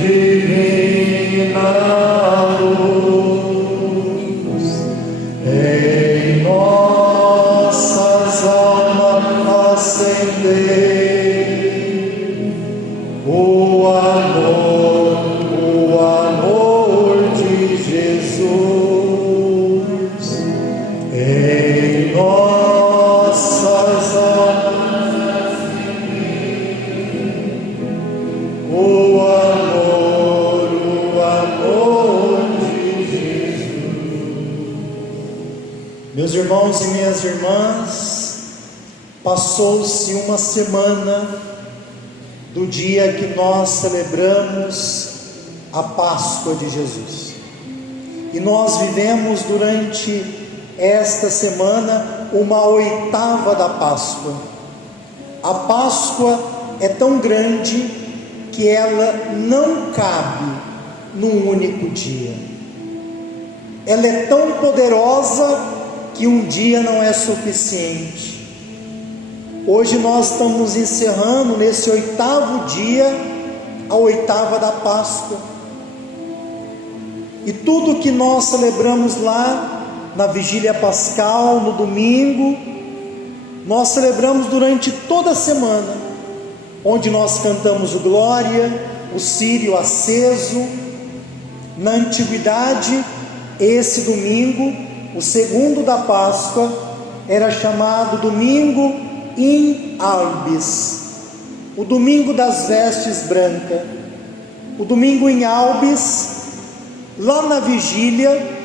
divina luz, em nossas almas acender o amor de Jesus, em nossas almas o amor de Jesus. Meus irmãos e minhas irmãs, passou-se uma semana do dia que nós celebramos a Páscoa de Jesus. E nós vivemos durante esta semana uma oitava da Páscoa. A Páscoa é tão grande que ela não cabe num único dia. Ela é tão poderosa que um dia não é suficiente. Hoje nós estamos encerrando nesse oitavo dia a oitava da Páscoa. E tudo que nós celebramos lá na vigília pascal, no domingo, nós celebramos durante toda a semana, onde nós cantamos o Glória, o Círio aceso. Na antiguidade, esse domingo, o segundo da Páscoa, era chamado Domingo in Albis, o domingo das vestes brancas. O domingo em Albis, lá na vigília,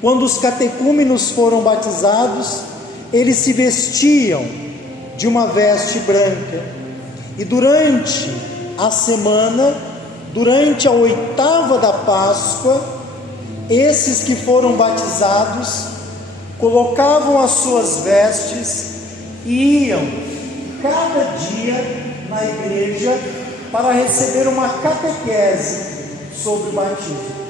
quando os catecúmenos foram batizados, eles se vestiam de uma veste branca. E durante a semana, durante a oitava da Páscoa, esses que foram batizados colocavam as suas vestes e iam cada dia na igreja para receber uma catequese sobre o batismo.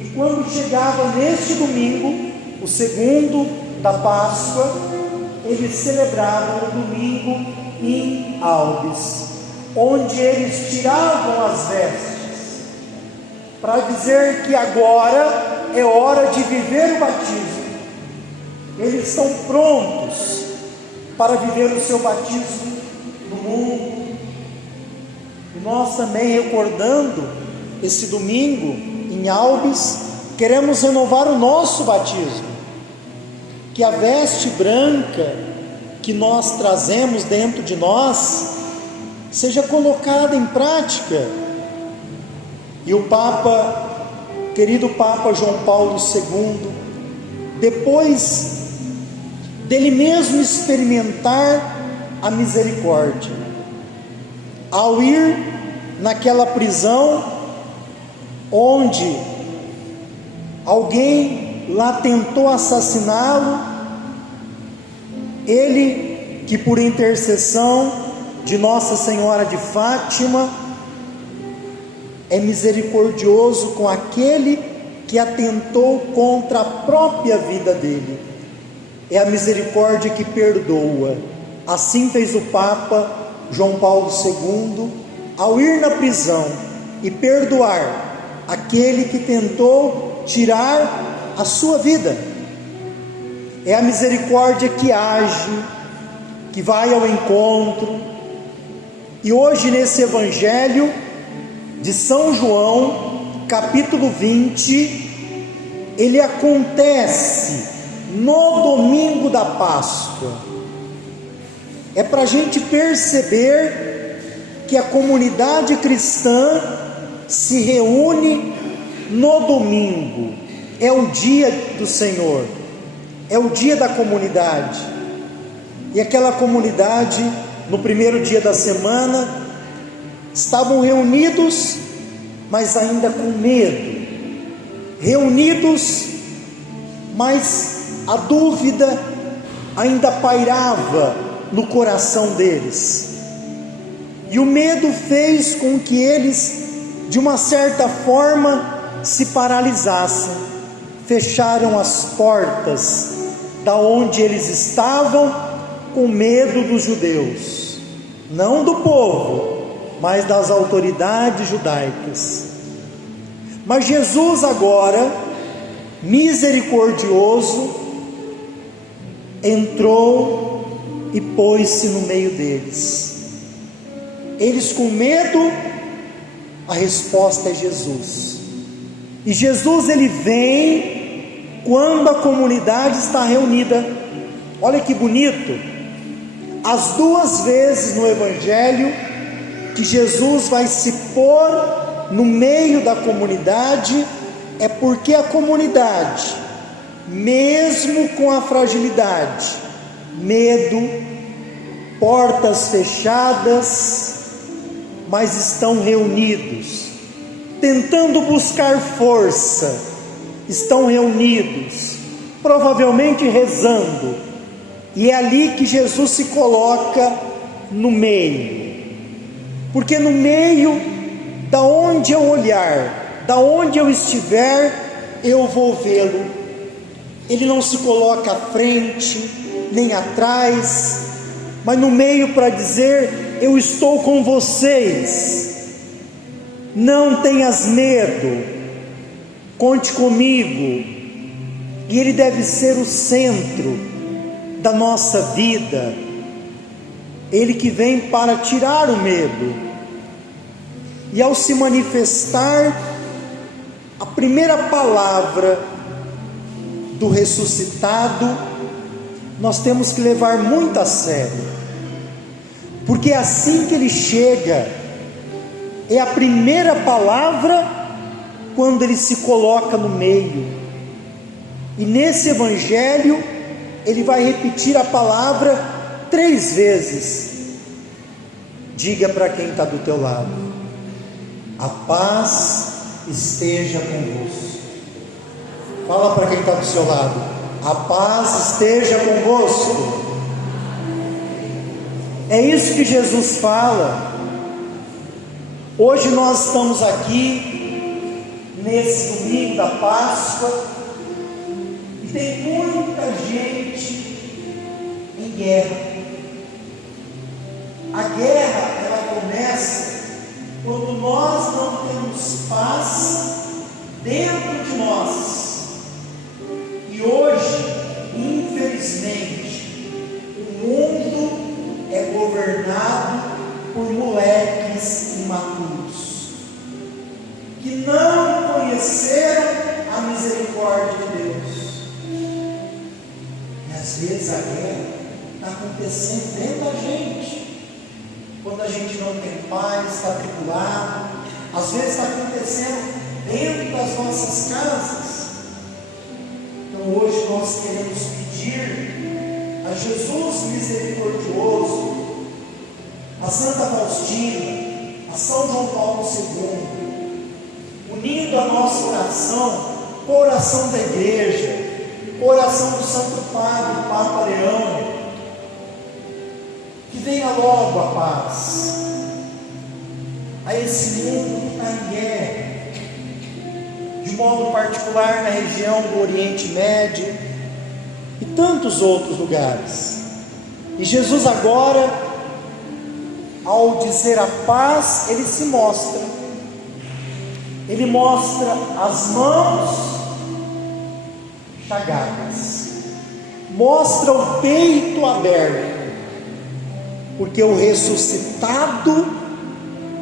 E quando chegava neste domingo, o segundo da Páscoa, eles celebravam o domingo em Albis, onde eles tiravam as vestes, para dizer que agora é hora de viver o batismo. Eles estão prontos para viver o seu batismo no mundo. E nós também, recordando esse domingo em Albis, queremos renovar o nosso batismo, que a veste branca que nós trazemos dentro de nós seja colocada em prática. E o Papa, querido Papa João Paulo II, depois dele mesmo experimentar a misericórdia, ao ir naquela prisão onde alguém lá tentou assassiná-lo, ele que por intercessão de Nossa Senhora de Fátima é misericordioso com aquele que atentou contra a própria vida dele. É a misericórdia que perdoa. Assim fez o Papa João Paulo II ao ir na prisão e perdoar aquele que tentou tirar a sua vida. É a misericórdia que age, que vai ao encontro. E hoje nesse Evangelho de São João, capítulo 20, ele acontece no domingo da Páscoa. É para a gente perceber que a comunidade cristã se reúne no domingo. É o dia do Senhor, é o dia da comunidade. E aquela comunidade, no primeiro dia da semana, estavam reunidos, mas ainda com medo, reunidos, mas a dúvida ainda pairava no coração deles, e o medo fez com que eles, de uma certa forma, se paralisassem, fecharam as portas da onde eles estavam, com medo dos judeus, não do povo, mas das autoridades judaicas. Mas Jesus agora, misericordioso, entrou e pôs-se no meio deles. Eles com medo, a resposta é Jesus. E Jesus, ele vem quando a comunidade está reunida. Olha que bonito, as duas vezes no Evangelho que Jesus vai se pôr no meio da comunidade, é porque a comunidade, mesmo com a fragilidade, medo, portas fechadas, mas estão reunidos, tentando buscar força, estão reunidos, provavelmente rezando, e é ali que Jesus se coloca no meio, porque no meio, da onde eu olhar, da onde eu estiver, eu vou vê-lo. Ele não se coloca à frente, nem atrás, mas no meio para dizer: eu estou com vocês, não tenhas medo, conte comigo. E Ele deve ser o centro da nossa vida, Ele que vem para tirar o medo. E ao se manifestar, a primeira palavra do ressuscitado, nós temos que levar muito a sério, porque é assim que ele chega, é a primeira palavra quando ele se coloca no meio. E nesse Evangelho, ele vai repetir a palavra 3 vezes. Diga para quem está do teu lado: a paz esteja convosco. Fala para quem está do seu lado: a paz esteja convosco. É isso que Jesus fala. Hoje nós estamos aqui, nesse domingo da Páscoa, e tem muita gente em guerra. A guerra, ela começa quando nós não temos paz dentro de nós. E hoje, infelizmente, o mundo é governado por moleques imaturos, que não conheceram a misericórdia de Deus. E às vezes a guerra está acontecendo dentro da gente. Quando a gente não tem paz, está tribulado, às vezes está acontecendo dentro das nossas casas. Então hoje nós queremos pedir a Jesus misericordioso, a Santa Faustina, a São João Paulo II, unindo a nossa oração com a oração da igreja, com a oração do Santo Padre, Papa Leão, que venha logo a paz a esse mundo que está em guerra, de modo particular na região do Oriente Médio e tantos outros lugares. E Jesus agora, ao dizer a paz, ele se mostra. Ele mostra as mãos chagadas, mostra o peito aberto, porque o ressuscitado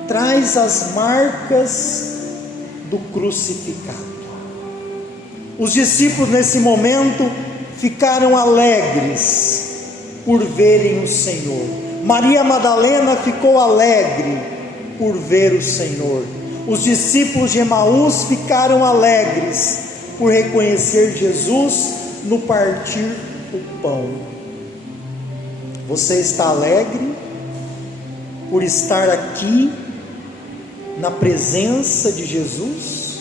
traz as marcas do crucificado. Os discípulos nesse momento ficaram alegres por verem o Senhor. Maria Madalena ficou alegre por ver o Senhor. Os discípulos de Emaús ficaram alegres por reconhecer Jesus no partir o pão. Você está alegre por estar aqui na presença de Jesus?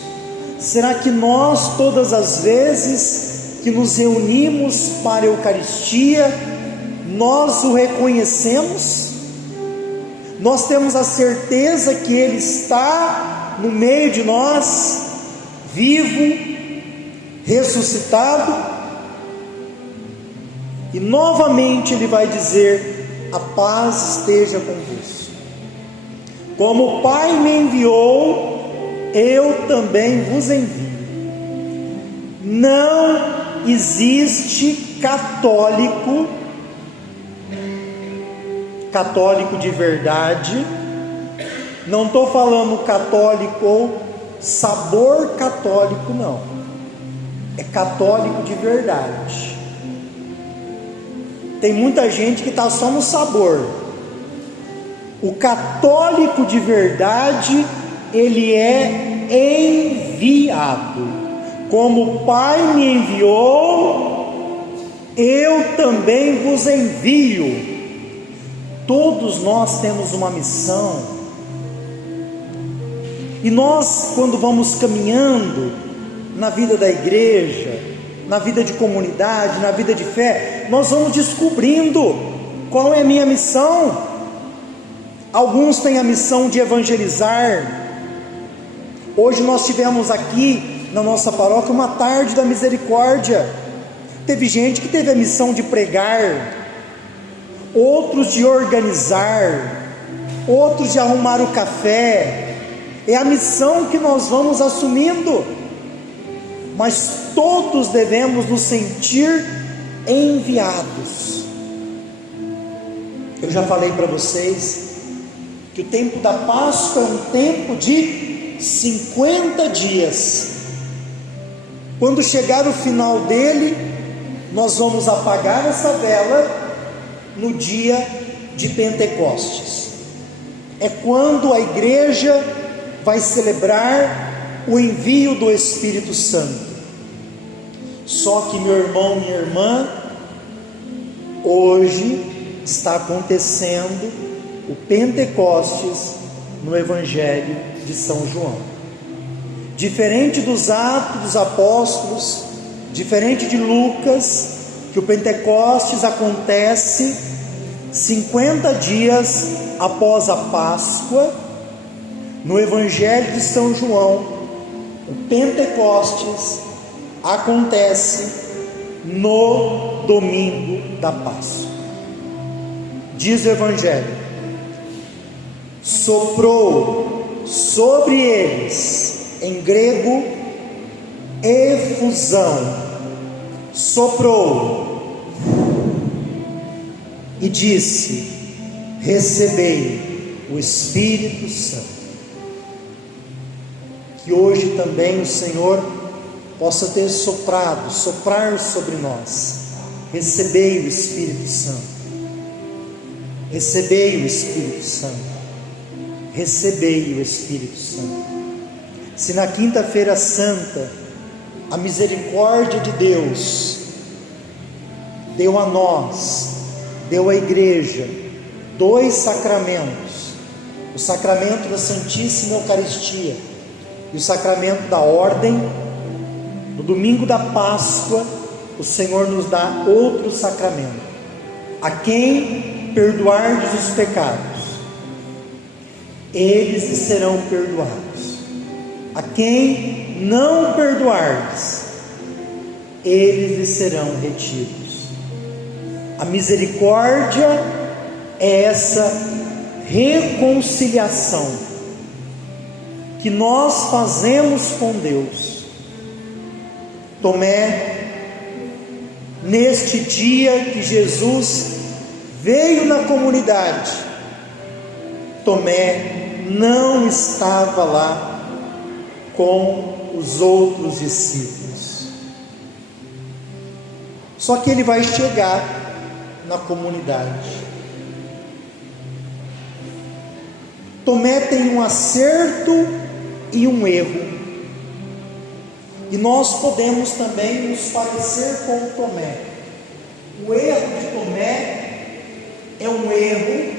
Será que nós, todas as vezes que nos reunimos para a Eucaristia, nós o reconhecemos? Nós temos a certeza que Ele está no meio de nós, vivo, ressuscitado? E novamente Ele vai dizer: a paz esteja convosco. Como o Pai me enviou, eu também vos envio. Não existe católico de verdade. Não estou falando católico ou sabor católico, não. É católico de verdade. Tem muita gente que está só no sabor. O católico de verdade, ele é enviado. Como o Pai me enviou, eu também vos envio. Todos nós temos uma missão. E nós, quando vamos caminhando na vida da igreja, na vida de comunidade, na vida de fé, nós vamos descobrindo qual é a minha missão. Alguns têm a missão de evangelizar. Hoje nós tivemos aqui na nossa paróquia uma tarde da misericórdia. Teve gente que teve a missão de pregar, outros de organizar, outros de arrumar o café. É a missão que nós vamos assumindo, mas todos devemos nos sentir enviados. Eu já falei para vocês que o tempo da Páscoa é um tempo de 50 dias. Quando chegar o final dele, nós vamos apagar essa vela no dia de Pentecostes. É quando a igreja vai celebrar o envio do Espírito Santo. Só que, meu irmão, minha irmã, hoje está acontecendo o Pentecostes no Evangelho de São João. Diferente dos Atos dos Apóstolos, diferente de Lucas, que o Pentecostes acontece 50 dias após a Páscoa, no Evangelho de São João, o Pentecostes acontece no domingo da Páscoa. Diz o Evangelho: soprou sobre eles, em grego, efusão, soprou e disse: recebei o Espírito Santo. Que hoje também o Senhor possa ter soprar sobre nós. Recebei o Espírito Santo. Recebei o Espírito Santo. Recebei o Espírito Santo. Se na quinta-feira santa a misericórdia de Deus deu a nós, deu à igreja, 2 sacramentos: o sacramento da Santíssima Eucaristia e o sacramento da ordem, no domingo da Páscoa o Senhor nos dá outro sacramento: a quem perdoardes os pecados, eles lhes serão perdoados; a quem não perdoardes, eles lhes serão retidos. A misericórdia é essa reconciliação que nós fazemos com Deus. Tomé, neste dia que Jesus veio na comunidade, Tomé não estava lá com os outros discípulos. Só que ele vai chegar na comunidade. Tomé tem um acerto e um erro, e nós podemos também nos parecer com Tomé. O erro de Tomé é um erro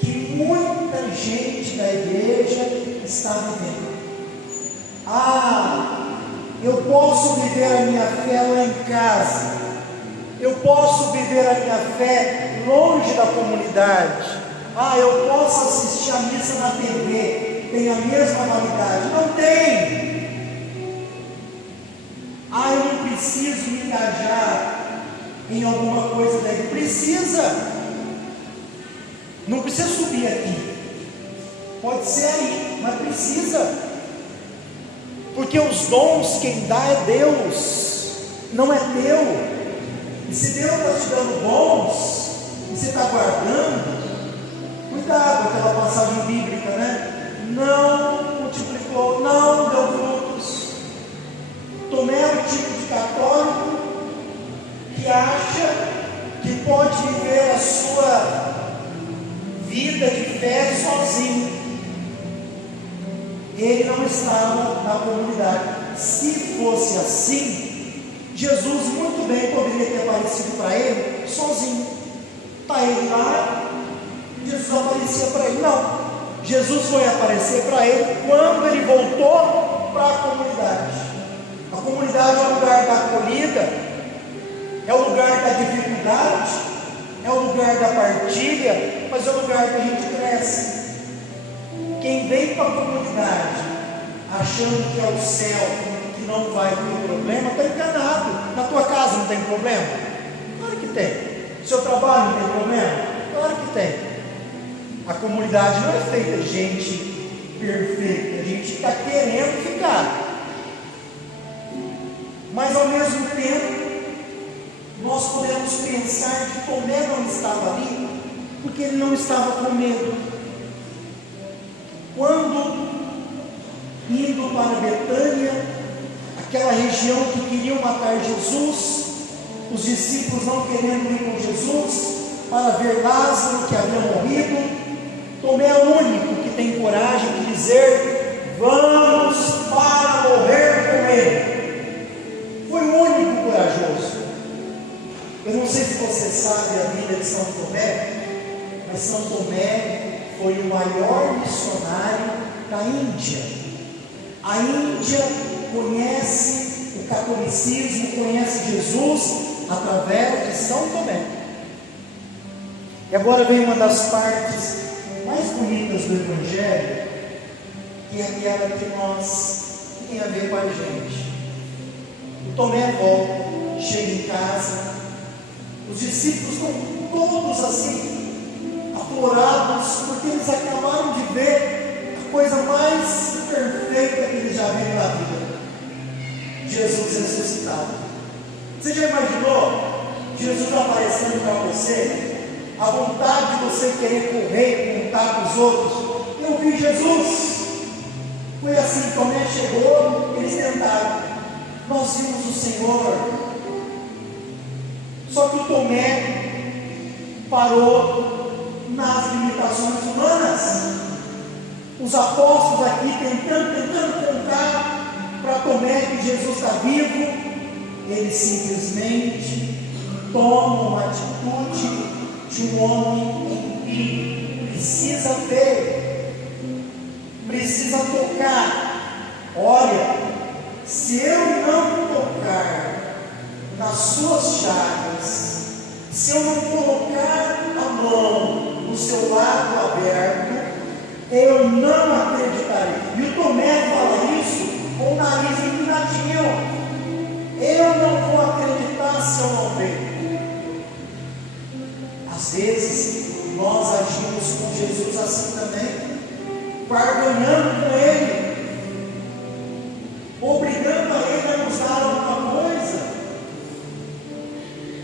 que muita gente da igreja está vivendo. Eu posso viver a minha fé lá em casa, eu posso viver a minha fé longe da comunidade, eu posso assistir a missa na TV, tem a mesma validade. Não tem. Eu não preciso me engajar em alguma coisa daí. Precisa. Não precisa subir aqui. Pode ser aí, mas precisa, porque os dons quem dá é Deus, não é teu. E se Deus está te dando bons, e você está guardando, cuidado com aquela passagem bíblica, né? Não multiplicou, não deu frutos. Tomé é o tipo de católico que acha que pode viver a sua vida de fé sozinho. Ele não estava na comunidade. Se fosse assim, Jesus muito bem poderia ter aparecido para ele sozinho. Está ele lá, Jesus aparecia para ele. Não, Jesus foi aparecer para ele quando ele voltou para a comunidade. A comunidade é o lugar da acolhida, é o lugar da dificuldade, é o lugar da partilha, mas é o lugar que a gente cresce. Quem vem para a comunidade achando que é o céu, que não vai ter problema, está enganado. Na tua casa não tem problema? Claro que tem. Seu trabalho não tem problema? Claro que tem. A comunidade não é feita de gente perfeita, a gente está querendo ficar. Mas ao mesmo tempo, nós podemos pensar que Tomé não estava ali, porque ele não estava com medo. Quando, indo para Betânia, aquela região que queriam matar Jesus, os discípulos não querendo ir com Jesus, para ver Lázaro que havia morrido, Tomé é o único que tem coragem de dizer: vamos para morrer com ele. Foi o único corajoso. Eu não sei se você sabe a vida de São Tomé, mas São Tomé foi o maior missionário da Índia. A Índia conhece o catolicismo, conhece Jesus através de São Tomé. E agora vem uma das partes mais bonitas do Evangelho, que é aquela que tem a ver com a gente. O Tomé volta, chega em casa, os discípulos estão todos assim, aflorados, porque eles acabaram de ver a coisa mais perfeita que eles já viram na vida: Jesus ressuscitado. Você já imaginou Jesus aparecendo para você? A vontade de você querer correr e contar para os outros: eu vi Jesus. Foi assim, Tomé chegou, eles tentaram: nós vimos o Senhor. Só que o Tomé parou nas limitações humanas. Os apóstolos aqui tentando contar para Tomé que Jesus está vivo, eles simplesmente tomam uma atitude de um homem que precisa ver, precisa tocar. Olha, se eu não tocar nas suas chagas, se eu não colocar a mão no seu lado aberto, eu não acreditarei. E o Tomé fala isso com o nariz empinadinho: eu não vou acreditar se eu não ver. Às vezes nós agimos com Jesus assim também, barganhando com Ele, obrigando a Ele a nos dar alguma coisa.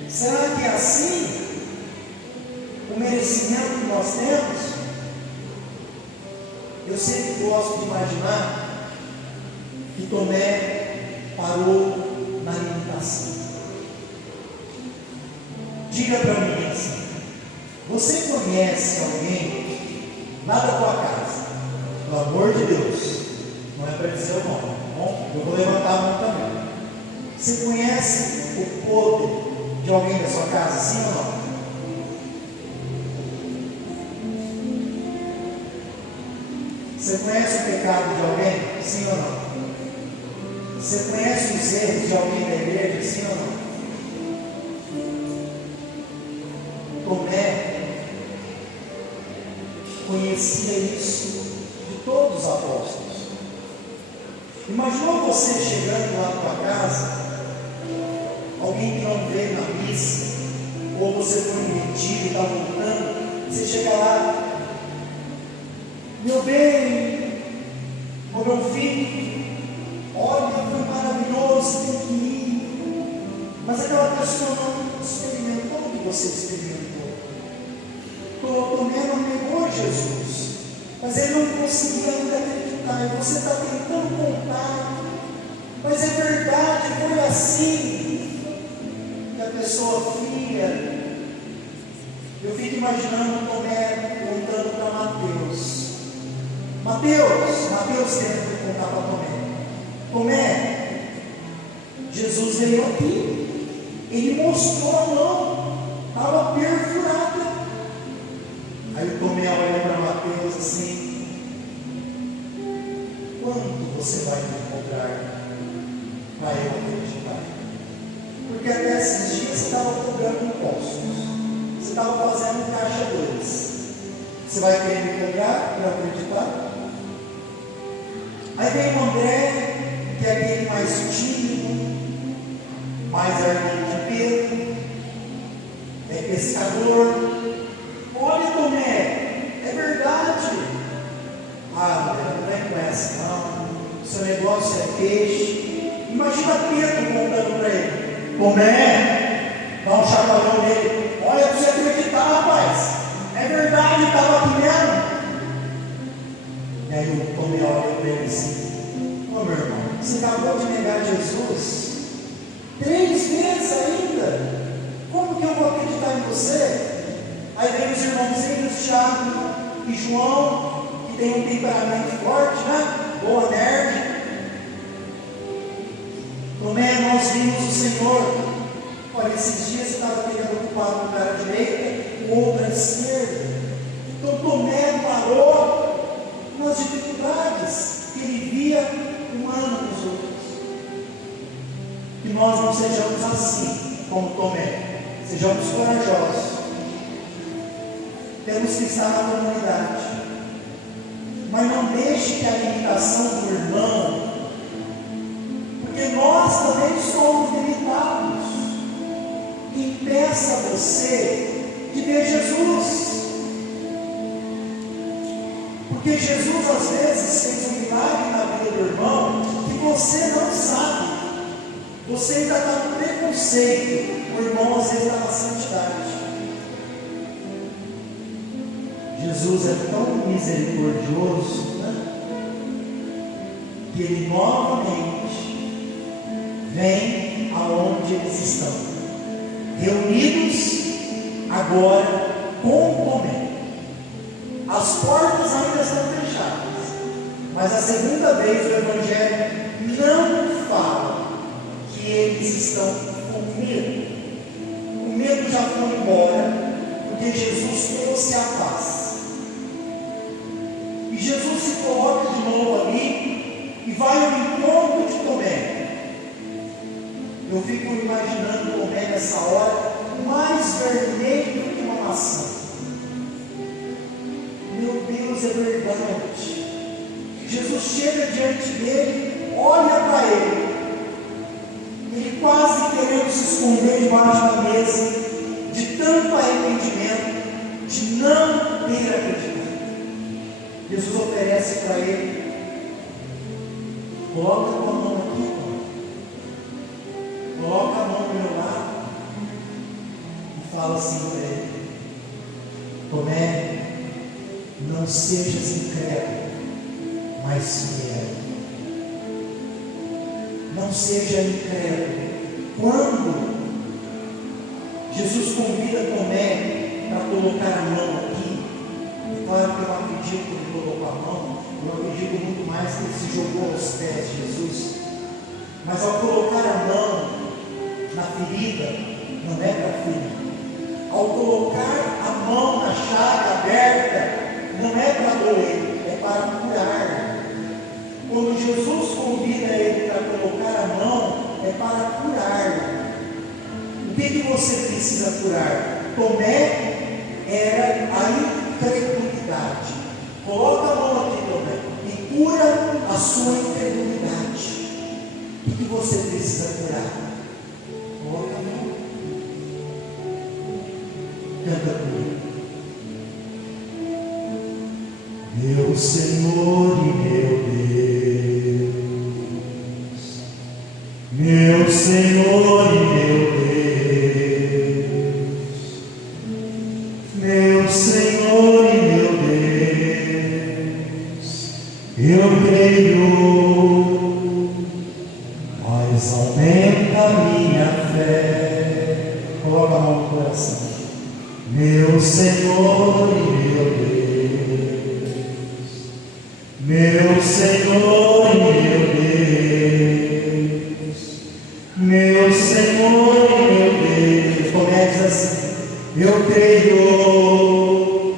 Será que é assim o merecimento que nós temos? Eu sempre gosto de imaginar que Tomé parou na limitação. Diga para mim assim: você conhece alguém lá da tua casa? Pelo amor de Deus, não é para dizer o nome, tá bom? Eu vou levantar a mão também. Você conhece o podre de alguém da sua casa, sim ou não? Você conhece o pecado de alguém, sim ou não? Você conhece os erros de alguém da igreja, sim ou não? Tomé conhecia isso de todos os apóstolos. Imaginou você chegando lá na tua casa, alguém que não veio na missa, ou você foi em retiro e está voltando, você chega lá: meu bem, ô meu filho, olha, foi maravilhoso, tem que ir. Mas aquela pessoa não experimentou o que você experimentou. Tomé não negou Jesus, mas ele não conseguia ainda acreditar. E você está tentando contar, mas é verdade, foi assim. E a pessoa filha. Eu fico imaginando Tomé contando para Mateus. Mateus tenta contar para Tomé. Tomé, Jesus veio aqui, ele mostrou a mão, estava perfurada. Aí o Tomé olha para Mateus assim: quanto você vai me cobrar para eu acreditar? Porque até esses dias você estava cobrando impostos, você estava fazendo caixa 2. Você vai querer me cobrar para acreditar? Aí vem o André, que é aquele mais tímido, mais ardente de Pedro, é pescador. Olha, Tomé, é verdade. Ah, não vem com essa não, seu negócio é peixe. Imagina Pedro contando para ele: Tomé, dá um chacoalhão nele, olha para você acreditar, rapaz, é verdade, estava aqui mesmo. E aí o Tomé olha para ele assim: ô meu irmão, você acabou de negar Jesus 3 vezes ainda, como que eu vou acreditar em você? Aí vem os irmãozinhos Tiago e João, que tem um temperamento forte, né? Boa nerd. Tomé, nós vimos o Senhor. Olha, esses dias você estava querendo ocupar um lugar à direita, o outro à esquerda. Então Tomé parou nas dificuldades que ele via humano nos outros. Que nós não sejamos assim como Tomé, sejamos corajosos. Temos que estar na comunidade, mas não deixe que a limitação do irmão, porque nós também somos limitados, impeça você de ver Jesus. Porque Jesus às vezes fez um milagre na vida do irmão que você não sabe. Você ainda está no preconceito, o irmão às vezes está na santidade. Jesus é tão misericordioso, né? Que ele novamente vem aonde eles estão, reunidos agora com Tomé. As portas ainda estão fechadas, mas a segunda vez o Evangelho não fala que eles estão com medo. O medo já foi embora, porque Jesus trouxe a paz. E Jesus se coloca de novo ali e vai ao encontro de Tomé. Eu fico imaginando Tomé nessa hora, mais vermelho que uma maçã. Meu Deus, é verdade. Jesus chega diante dele, olha para ele. Ele quase querendo se esconder debaixo da mesa, de tanto arrependimento, de não ter acreditado. Jesus oferece para ele: coloca a tua mão aqui, coloca a mão do meu lado, e fala assim para ele: Tomé, não sejas incrédulo, mas fiel. Não seja incrédulo. Quando Jesus convida Tomé para colocar a mão aqui, claro que eu não acredito que ele colocou a mão, eu acredito muito mais que ele se jogou aos pés de Jesus. Mas ao colocar a mão na ferida, não é para ferir. Ao colocar a mão na chaga aberta, não é para doer, é para curar. Quando Jesus convida ele para colocar a mão, é para curar. O que você precisa curar? Tomé era a incredulidade. Coloca a mão aqui, Tomé, e cura a sua incredulidade. O que você precisa curar? Coloca a mão. Canta comigo. meu Senhor e meu Deus, meu Senhor e meu Deus, meu Senhor e meu Deus, eu creio, mas aumenta a minha fé. Coloca a mão no coração. Meu Senhor e meu Deus, meu Senhor e meu Deus, meu Senhor e meu Deus. Comece assim. Eu creio,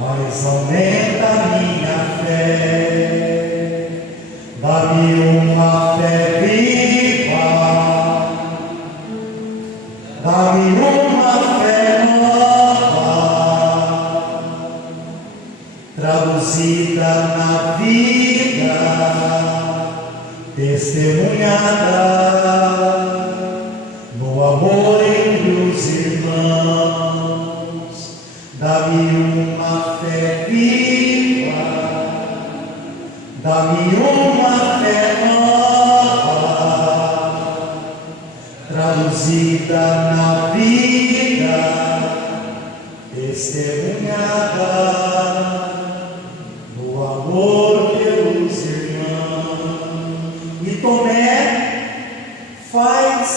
mas aumenta a minha fé. Dá-me uma fé viva, dá-me uma fé nova, traduzida na vida, testemunhada no amor entre os irmãos. Dá-me uma fé viva, dá-me uma fé nova, traduzida na vida, testemunhada no amor pelos irmãos. E Tomé faz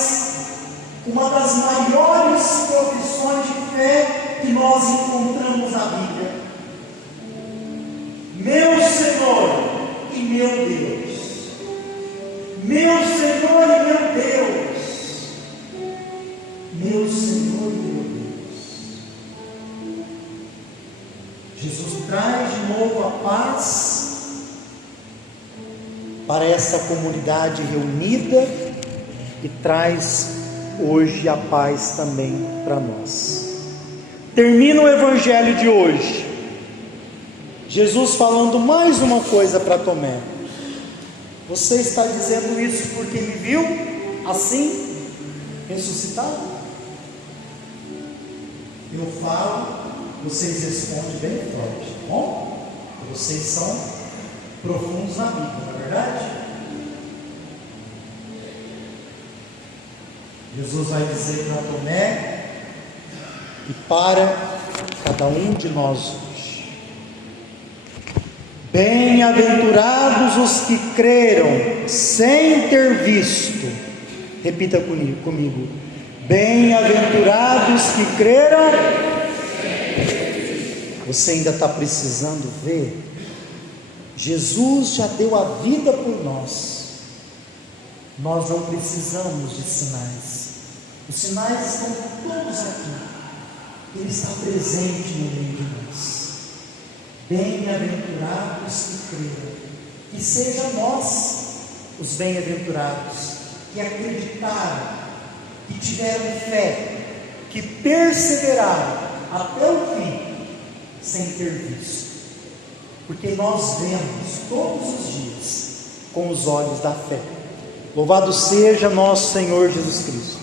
uma das maiores profissões de fé que nós encontramos na Bíblia. Meu Senhor e meu Deus, meu Senhor e meu Deus, meu Senhor e meu Deus. Jesus traz de novo a paz para essa comunidade reunida e traz hoje a paz também para nós. Termina o evangelho de hoje, Jesus falando mais uma coisa para Tomé: você está dizendo isso porque me viu assim, ressuscitado? Eu falo, vocês respondem bem forte, tá bom? Vocês são profundos na Bíblia, não é verdade? Jesus vai dizer para Tomé e para cada um de nós hoje: bem-aventurados os que creram sem ter visto. Repita comigo: bem-aventurados que creram. Você ainda está precisando ver? Jesus já deu a vida por nós. Nós não precisamos de sinais. Os sinais estão todos aqui. Ele está presente no meio de nós. Bem-aventurados que creram. Que sejam nós os bem-aventurados que acreditaram, que tiveram fé, que perseveraram até o fim, sem ter visto. Porque nós vemos todos os dias com os olhos da fé. Louvado seja nosso Senhor Jesus Cristo.